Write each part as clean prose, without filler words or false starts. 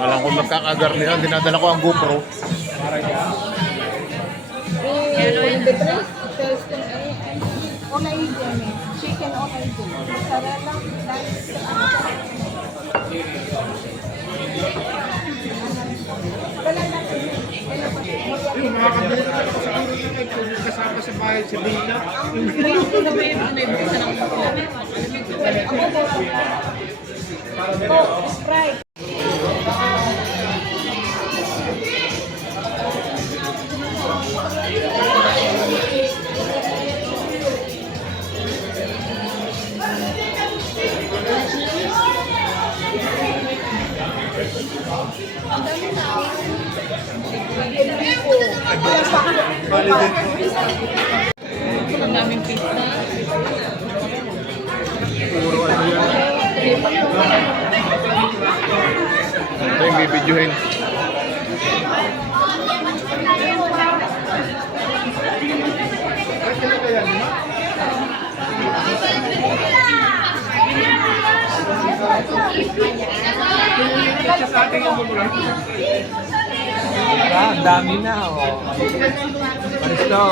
Alam ko magkakagarnihan, dinadala ko ang GoPro. Chicken mozzarella, Yung makakabili ka sa ano yun ay kasama sa bahay sa Bina. Sprite. Ang daming pizza. Puro ano yan. Ito yung bibidyohin. Ang dami na, oh. Maristo.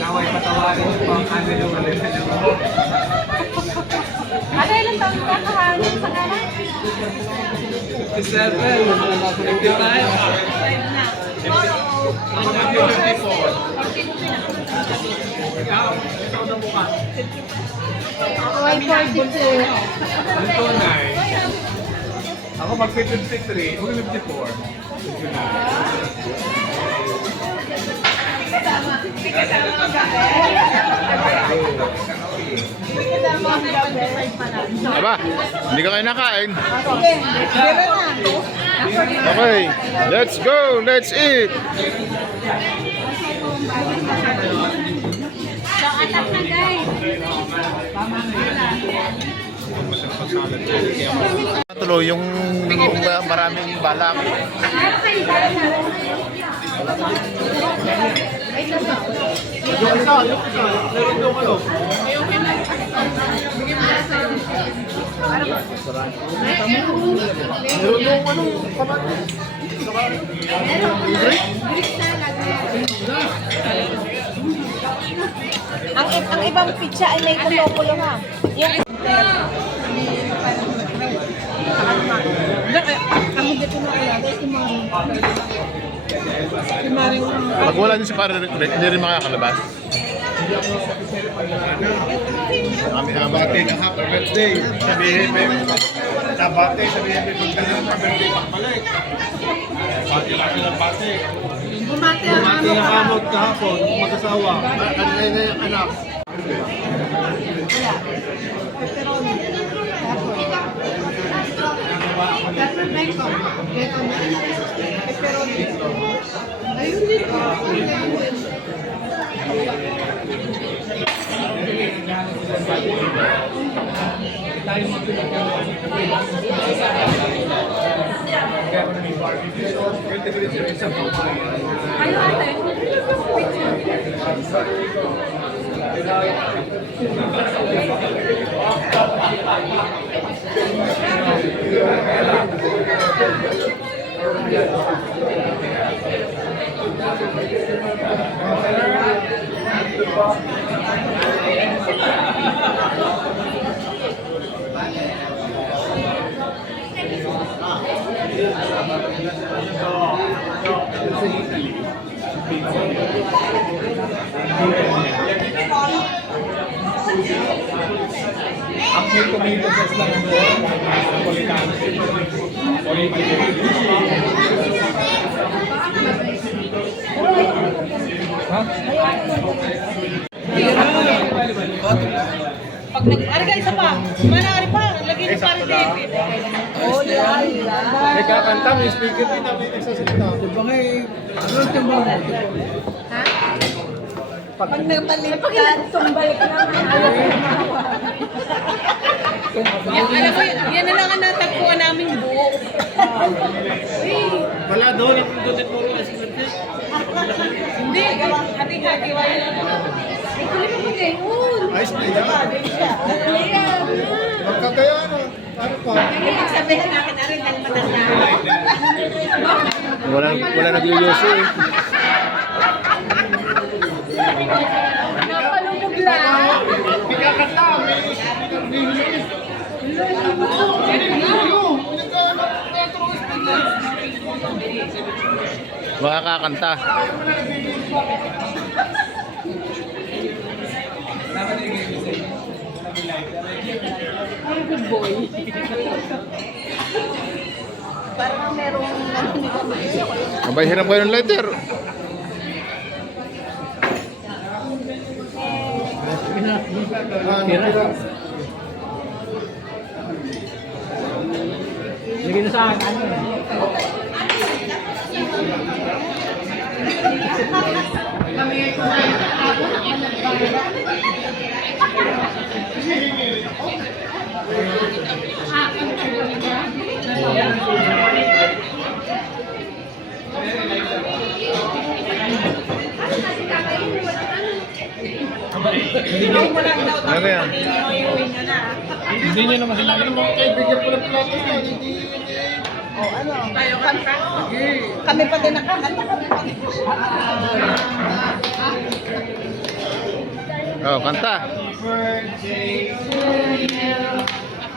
Naway patawarin yung pang ano yung Ano ilang taon ka kahangin sa kanan? 57, 55. Ako ay 42. Ang tunay. Ako mag-53, mag-54. Aba, hindi ka kayo nakain. Sige, meron na. Okay, let's go, let's eat. So, atak na guys. Tuloy yung maraming balak. Ang ibang pizza ay may kulo-kulo ha. Yung Pag wala din si Pare Rick, hindi rin makakalabas. Kami Nabate na happy birthday. Sabihin mo. Nabate, sabihin mo. Magdala ng birthday pakbalik. Pati lang silang pati. Bumati na kamot kahapon. Mag-asawa. Kanina na yung anak. ayun dito. Ang may tomato sauce lang ang doon. Napolitano. Ha? Pag ano guys, isa pa. Manari pa. Lagyan niyo pa rin David. Oh, lala. May kakanta, may speaker din na may nagsasalita. Diba Ha? Pag nabaliktad, tumbalik naman. Alam mo, yan na lang ang natagpuan namin buo. Wala doon, doon nagturo na si Kante. Hindi, hati-hati. Wala na lang. Ayos na yan. Magkagaya na. Ano pa? Sabihin natin na rin, dahil matanda. Wala nagluluso eh. Napalubog lang. May kakanta, may Makakakanta. Good boy. Parang merong Abay, hiram kayo ng lighter. Lagyan na sa akin. Ano yan? Hindi niya naman sinabi ng mga kaibigan ko na plato niya. Oh, ano? Kami pa din nakakanta, kami pa din. Oh, kanta.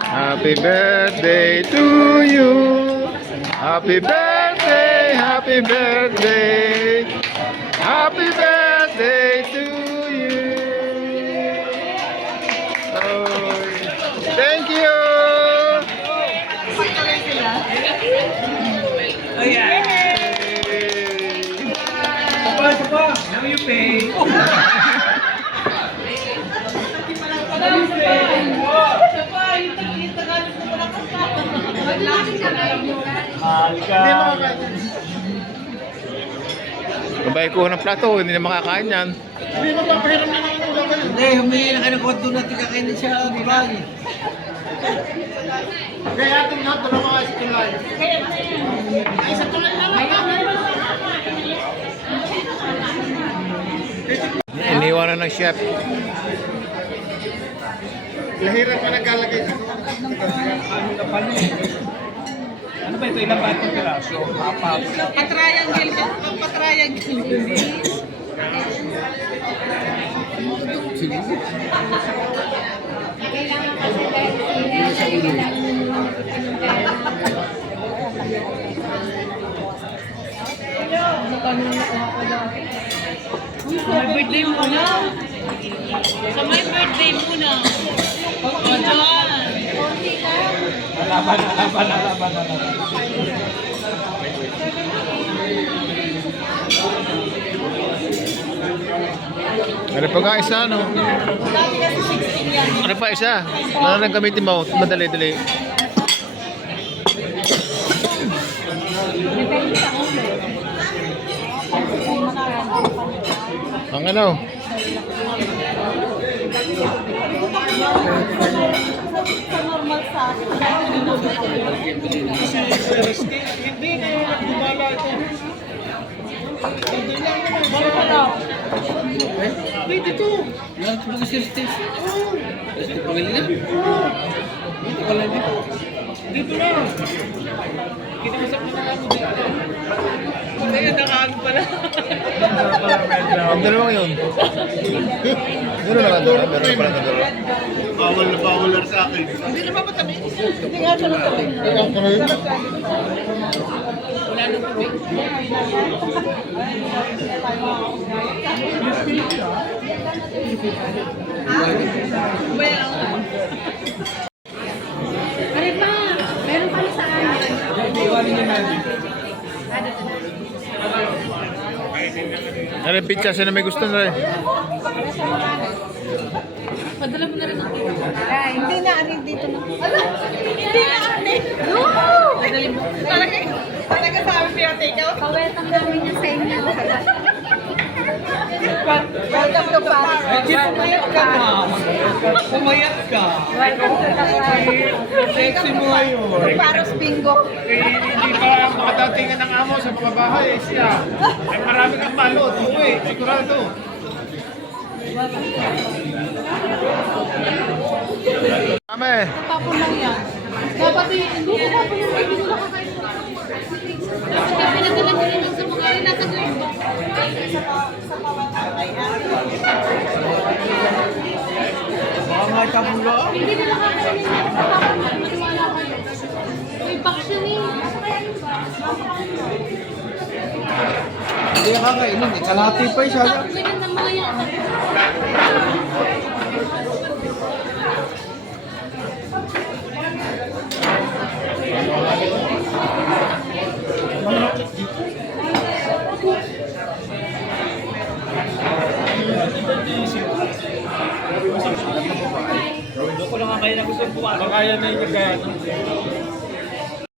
Happy birthday to you. Happy birthday, happy birthday. Happy birthday to you. Oh, thank you. Papa, now you pay. Babay ko ng plato, hindi na makakain yan. Hindi, humingi na kayo ng konto natin kakainin siya. Diba? Kaya atin nga, dalawa ka sa tulay. Ay, sa tulay na Iniwanan ng chef. Lahirap pa nagkalagay sa ano ba ito? Ilang ba itong piraso? Apat. Patriangle ka. Patriangle. Kailangan kasi dahil sila, May birthday muna. Sa may birthday muna. O, dyan. Alaban. Ano pa nga isa, no? Ano pa isa? Ano lang gamitin mo? Madali-dali. Ang ano? Hindi na yung nagdumala ito. Wait, ito. Yan, ito mga sir-stage. Ito pangalan niya? Ito pala dito. Dito na. Kinausap na lang ako dito. Ayun, nakaano pala. Ang dalawang yun. Meron na nga dalawa. Meron pala na dalawa. Bawal na bawal lang sa akin. Hindi na mapatabi. Hindi nga siya natabi. Wala nang tubig. Ari pa, meron pala sa amin. Ano yung pizza? Sino may gusto na rin? Padala mo na rin ang tito. Ay, hindi na ani dito na. Hindi na ani. Padali mo. Talaga sabi ko yung take out. Pawetang namin niya sa inyo. Welcome to Paris. Pumayat ka na. Pumayat ka. Welcome to the Paris. Sexy mo ngayon. Paros bingo. Hindi pa makadatingan ng amo sa mga bahay siya. Ay marami kang balot. Uwi, sigurado. Kami. Tapon lang yan. Dapat hindi ko tapon yung hindi ko nakakain. Dapat yung pinadala mo naman sa mga rin nasa gusto. Baka nga tabulo. Hindi nila kakainin yung tapon yan. Matiwala kayo. May vaccine eh. Hindi ka kakainin. Kalahati pa siya. Tapos ganyan ng mga yan. Baka kaya na yung kagaya.